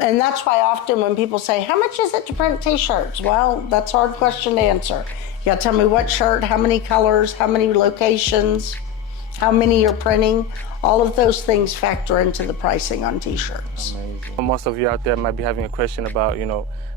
And that's why often when people say, how much is it to print t-shirts? Well, that's a hard question to answer. You gotta tell me what shirt, how many colors, how many locations, how many you're printing. All of those things factor into the pricing on t-shirts. Amazing. Most of you out there might be having a question about,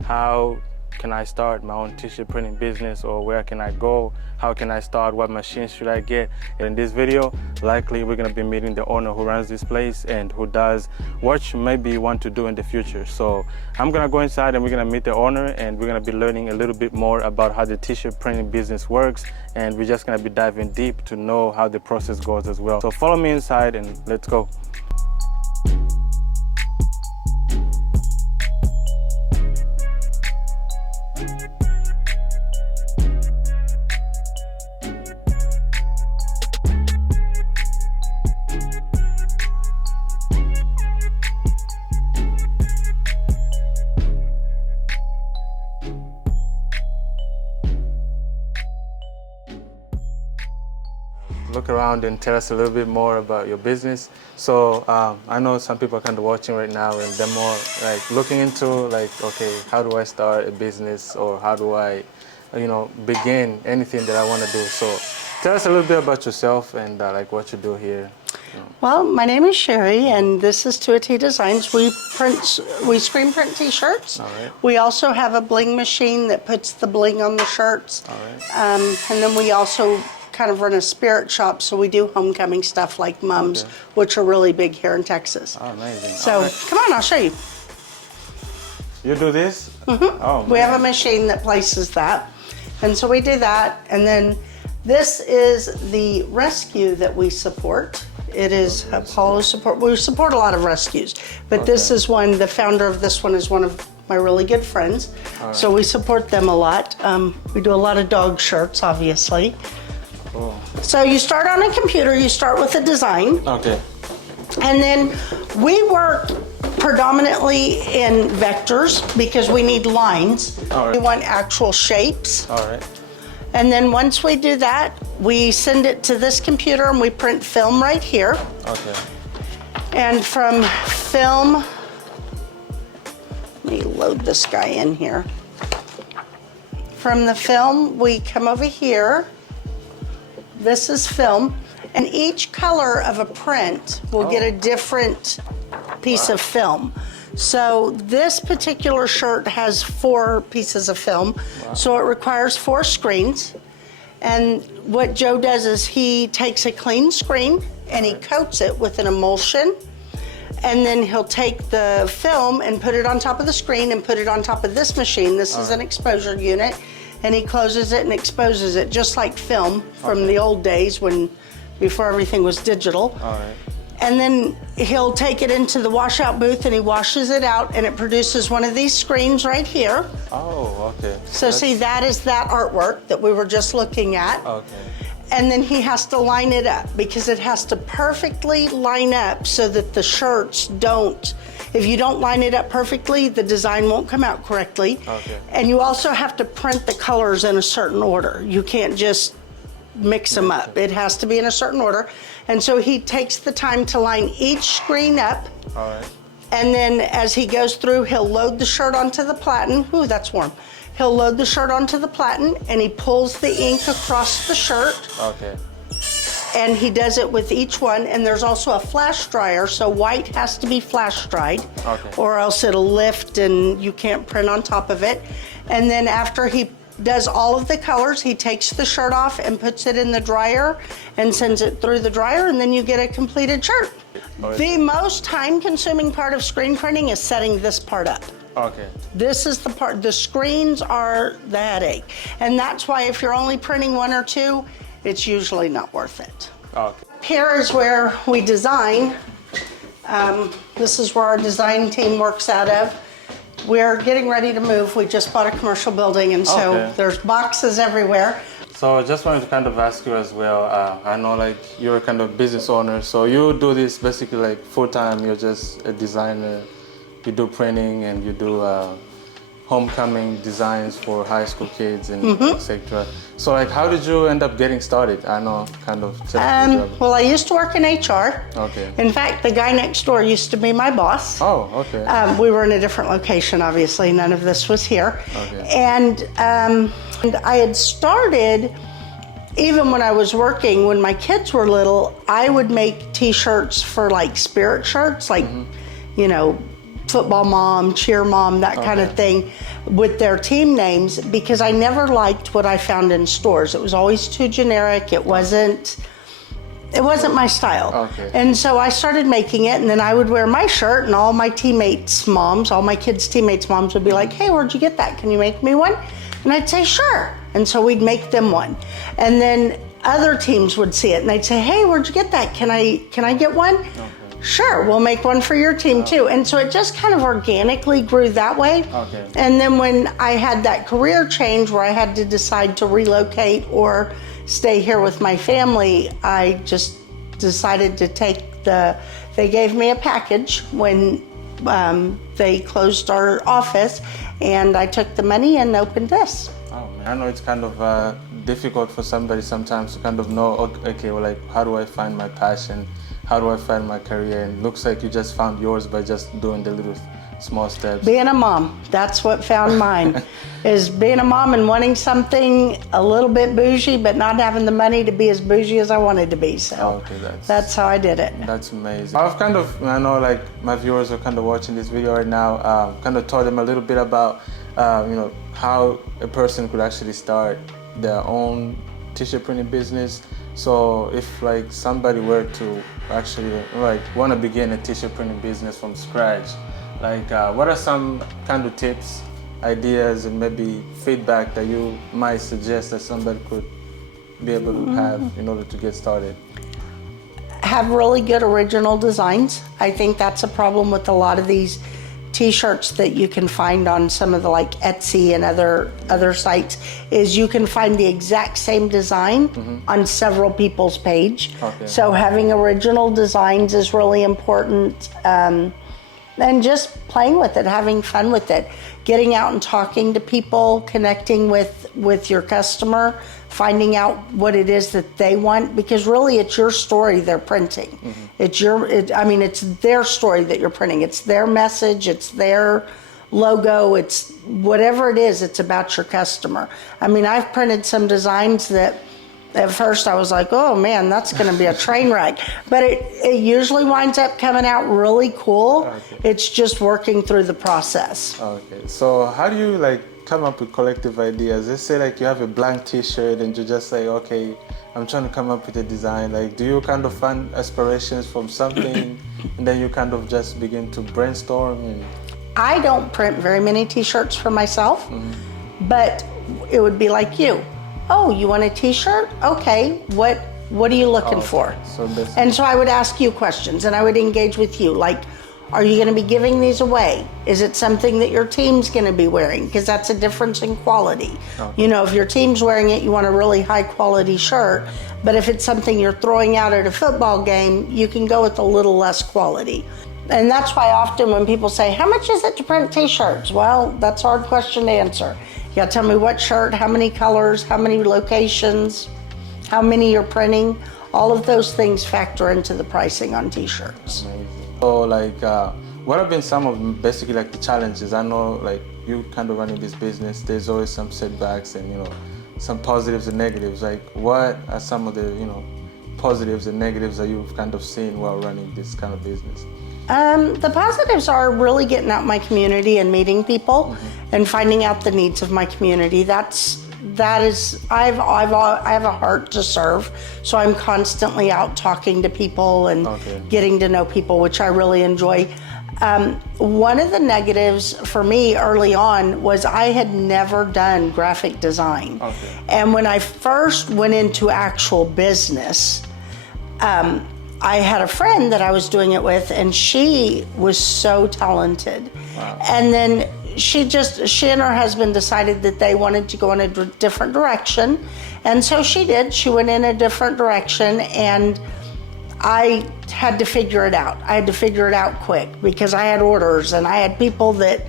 how can I start my own t-shirt printing business, or where can I go? How can I start? What machines should I get? In this video, likely we're gonna be meeting the owner who runs this place and who does what you maybe want to do in the future. So I'm gonna go inside and we're gonna meet the owner, and we're gonna be learning a little bit more about how the t-shirt printing business works, and we're just gonna be diving deep to know how the process goes as well. So follow me inside and let's go. Look around and tell us a little bit more about your business. So I know some people are kind of watching right now and they're more like looking into like, okay, how do I start a business, or how do I, begin anything that I want to do? So tell us a little bit about yourself and like what you do here. Well, my name is Sherry, and this is 2T Designs. We screen print t-shirts. All right. We also have a bling machine that puts the bling on the shirts. All right. And then we also kind of run a spirit shop, so we do homecoming stuff like mums, Okay. which are really big here in Texas. Oh, amazing. So come on, I'll show you. You do this? Mm-hmm. Oh, We have a machine that places that. And so we do that. And then this is the rescue that we support. It is Apollo support. We support a lot of rescues, but this is one, the founder of this one is one of my really good friends. Right. So we support them a lot. We do a lot of dog shirts, obviously. Cool. So you start on a computer, you start with a design. Okay. And then we work predominantly in vectors because we need lines. All right. We want actual shapes. All right. And then once we do that, we send it to this computer and we print film right here. Okay. And from film, let me load this guy in here. From the film, we come over here. This is film. And each color of a print will get a different piece of film. So this particular shirt has 4 pieces of film, so it requires 4 screens. And what Joe does is he takes a clean screen and he coats it with an emulsion, and then he'll take the film and put it on top of the screen and put it on top of this machine. This is an exposure unit, and he closes it and exposes it just like film from the old days before everything was digital. All right. And then he'll take it into the washout booth and he washes it out, and it produces one of these screens right here. Oh, okay. So see, that is that artwork that we were just looking at. Okay. And then he has to line it up because it has to perfectly line up so that the shirts don't, if you don't line it up perfectly, the design won't come out correctly. Okay. And you also have to print the colors in a certain order. You can't just mix them up. It has to be in a certain order. And so he takes the time to line each screen up. All right. And then as he goes through, he'll load the shirt onto the platen. Ooh, that's warm. He'll load the shirt onto the platen and he pulls the ink across the shirt. Okay. And he does it with each one. And there's also a flash dryer, so white has to be flash dried. Okay. Or else it'll lift and you can't print on top of it. And then after he does all of the colors, he takes the shirt off and puts it in the dryer and sends it through the dryer, and then you get a completed shirt. Right. The most time-consuming part of screen printing is setting this part up. Okay. This is the part, the screens are the headache. And that's why if you're only printing 1 or 2, it's usually not worth it. Okay. Here is where we design. This is where our design team works out of. We're getting ready to move. We just bought a commercial building, and so there's boxes everywhere. So I just wanted to kind of ask you as well, I know like you're a kind of business owner, so you do this basically like full time, you're just a designer, you do printing and you do homecoming designs for high school kids and etc. So like, how did you end up getting started? I know, kind of. Well, I used to work in HR. Okay. In fact, the guy next door used to be my boss. Oh, okay. We were in a different location, obviously. None of this was here. Okay. And I had started, even when I was working, when my kids were little, I would make t-shirts for like spirit shirts, like, you know, football mom, cheer mom, that kind of thing, with their team names, because I never liked what I found in stores. It was always too generic. It wasn't my style. Okay. And so I started making it, and then I would wear my shirt, and all my teammates' moms, all my kids' teammates' moms would be like, "Hey, where'd you get that? Can you make me one?" And I'd say, "Sure." And so we'd make them one. And then other teams would see it, and they'd say, "Hey, where'd you get that? Can I get one?" Okay. Sure, we'll make one for your team too. And so it just kind of organically grew that way. Okay. And then when I had that career change where I had to decide to relocate or stay here with my family, I just decided to they gave me a package when they closed our office, and I took the money and opened this. Oh man, I know it's kind of difficult for somebody sometimes to kind of know, okay, well, like, how do I find my passion? How do I find my career? And it looks like you just found yours by just doing the little small steps. Being a mom, that's what found mine, is being a mom and wanting something a little bit bougie, but not having the money to be as bougie as I wanted to be. So okay, that's how I did it. That's amazing. I know like my viewers are kind of watching this video right now, kind of taught them a little bit about, you know, how a person could actually start their own t-shirt printing business. So if like somebody were to actually like want to begin a t-shirt printing business from scratch, like what are some kind of tips, ideas, and maybe feedback that you might suggest that somebody could be able to have in order to get started? Have really good original designs. I think that's a problem with a lot of these t-shirts that you can find on some of the like Etsy and other sites, is you can find the exact same design on several people's page. Okay. So having original designs is really important. And just playing with it, having fun with it, getting out and talking to people, connecting with your customer, finding out what it is that they want, because really it's your story they're printing. It's it's their story that you're printing. It's their message, it's their logo, it's whatever it is, it's about your customer. I mean, I've printed some designs that at first I was like, oh man, that's gonna be a train wreck. But it usually winds up coming out really cool. Okay. It's just working through the process. Okay, so how do you like come up with collective ideas? Let's say like you have a blank t-shirt and you just say, okay, I'm trying to come up with a design. Like, do you kind of find aspirations from something and then you kind of just begin to brainstorm? I don't print very many t-shirts for myself, but it would be like you. Oh, you want a t-shirt? Okay, what are you looking for? And so I would ask you questions and I would engage with you. Like, are you gonna be giving these away? Is it something that your team's gonna be wearing? Because that's a difference in quality. Okay. You know, if your team's wearing it, you want a really high quality shirt, but if it's something you're throwing out at a football game, you can go with a little less quality. And that's why often when people say, how much is it to print t-shirts? Well, that's a hard question to answer. You gotta tell me what shirt, how many colors, how many locations, how many you're printing. All of those things factor into the pricing on t-shirts. Amazing. So like, what have been some of basically like the challenges? I know like you kind of running this business, there's always some setbacks and, you know, some positives and negatives. Like, what are some of the, you know, positives and negatives that you've kind of seen while running this kind of business? The positives are really getting out in my community and meeting people and finding out the needs of my community. I have a heart to serve, so I'm constantly out talking to people and getting to know people, which I really enjoy. One of the negatives for me early on was I had never done graphic design. And when I first went into actual business, I had a friend that I was doing it with, and she was so talented. Wow. And then she and her husband decided that they wanted to go in a different direction. And so she did. She went in a different direction, and I had to figure it out. I had to figure it out quick because I had orders and I had people that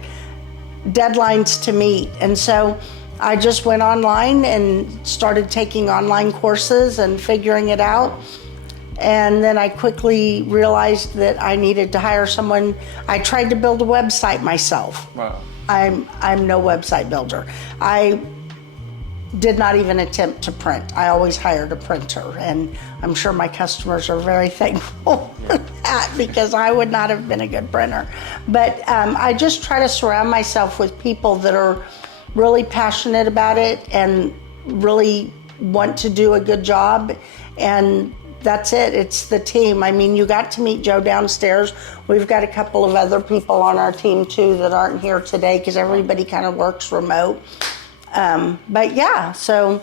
deadlines to meet. And so I just went online and started taking online courses and figuring it out. And then I quickly realized that I needed to hire someone. I tried to build a website myself. Wow. I'm no website builder. I did not even attempt to print. I always hired a printer, and I'm sure my customers are very thankful for that, because I would not have been a good printer. But I just try to surround myself with people that are really passionate about it and really want to do a good job, and that's it. It's the team. I mean, you got to meet Joe downstairs. We've got a couple of other people on our team too that aren't here today because everybody kind of works remote. But yeah, so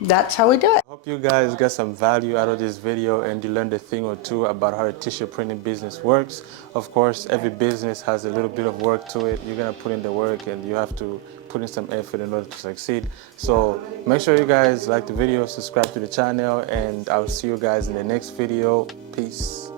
that's how we do it. I hope you guys got some value out of this video and you learned a thing or two about how a t-shirt printing business works. Of course, every business has a little bit of work to it. You're gonna put in the work and you have to put in some effort in order to succeed. So make sure you guys like the video, subscribe to the channel, and I'll see you guys in the next video. Peace.